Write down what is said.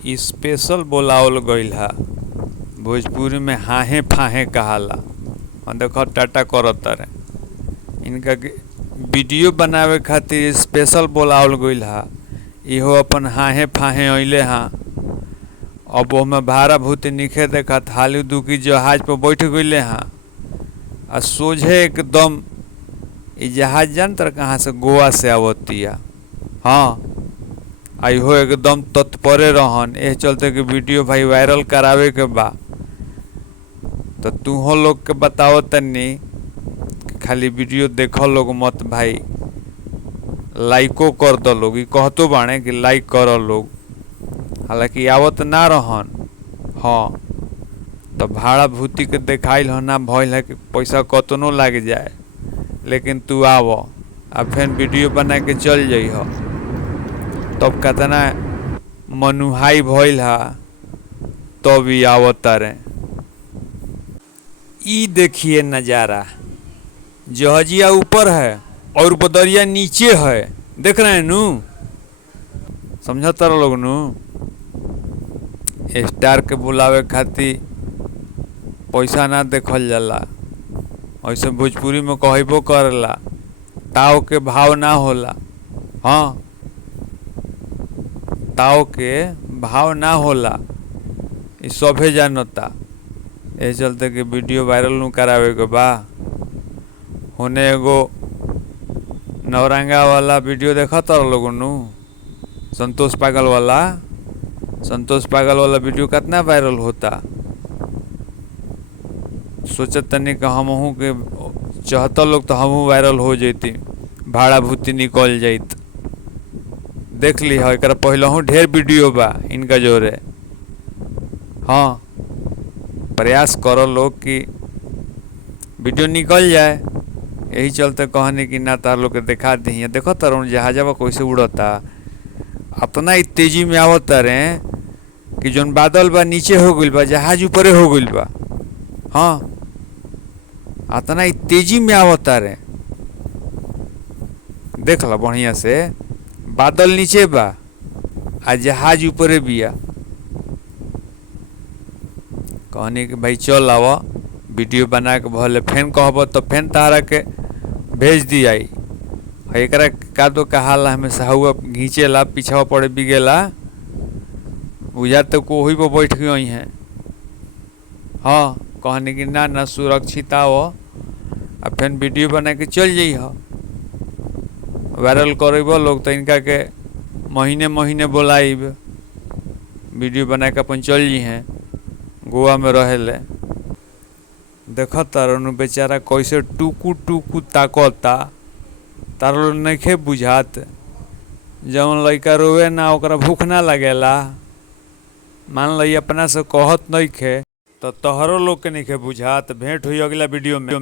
Special बोलावल गईल हा। भोजपुरी में हाहे फाहे कहाला। और देखो टाटा करत तारे इनका के वीडियो बनावे खातिर स्पेशल बोलावल गईल हा। इहो अपन हाहे फाहे अइले हा। अब ओमे भाड़ा भूति निखे देखा थाली दुकी जहाज पर बैठ गईले हा। आ सोझे एकदम जहाज जानतर कहाँ से, गोवा से आवतिया। हाँ, आइहो एकदम तत्परे रहन। एह चलते कि वीडियो भाई वायरल करावे के बा। तो तुहो लोग के बताओ तनी खाली वीडियो देखो लोग मत भाई, लाइको कर दो लोग। कहतो बाणे कि लाइक करो लोग, हालांकि आवत ना रहन। हाँ, तो भाड़ा भूति के देखाइल हो ना भइल है कि पैसा कतनो लग जाए, लेकिन तू आव आ फिर वीडियो बना के चल जाइ हो। तब कतना मनुहाई भइल हा, तब भी आवत तारे। ई देखिए नज़ारा, जहाजिया ऊपर है और बदरिया नीचे है। देख रहे हैं नू, समझ तारा लोग नू। स्टार के बुलावे खातिर पैसा ना देखल जाला, ऐसे भोजपुरी में कहबो करेला ताव के भाव ना होला। हाँ, ताव के भाव ना होला, ये सभे जानता। ए चलते कि वीडियो वायरल नू करावे के बा। होने एगो नवरंगा वाला वीडियो देखा तारा लोग नू, संतोष पागल वाला वीडियो कितना वायरल होता। सोचत तनी कि हमहू के चाहता लोग तो हमहू वायरल हो जैती, भाड़ा भूति निकल जाइत। देख ली है, एकरा पहले ढेर वीडियो बा इनका जोरे। हाँ, प्रयास करो लोग कि वीडियो निकल जाए। यही चलते कहनी कि ना तार लोग के दिखा दी। देखो तार जहाजवा कैसे उड़ता, अपना ही तेजी में आवत तारे कि जोन बादल बा नीचे हो गइल बा, जहाज ऊपरे हो गइल बा। हाँ, अतना ही तेजी में आवत तारे। देख ला बढ़िया से, बादल नीचे बा आ जहाज ऊपरे बिया। कहनी कि भाई चल आवा वीडियो बना के, भले फेन कहब तो फेन तारा के भेज दिया। एकरा का दो कहाला हमें सहुआ घींचेला, पीछा पड़े बिगेला, बुझा तो को वही पर बैठ गई हैं। हाँ, कहनी कि ना सुरक्षित आओ आ फिर वीडियो बना के चल जाइ हो। वायरल करेब लोग तो इनका के महीने महीने बोलाइब, वीडियो बना के अपन चल जी हैं। गोवा में रहेले। देखो तारो बेचारा कैसे टुकू टुकू ताकता, तारो नइखे बुझात। जौन लइका रोवे ना ओकरा भूख ना लगेला। मान ली अपना से कहत नइखे तो तोहरो लोग के नइखे बुझात। भेंट हुई अगला वीडियो में।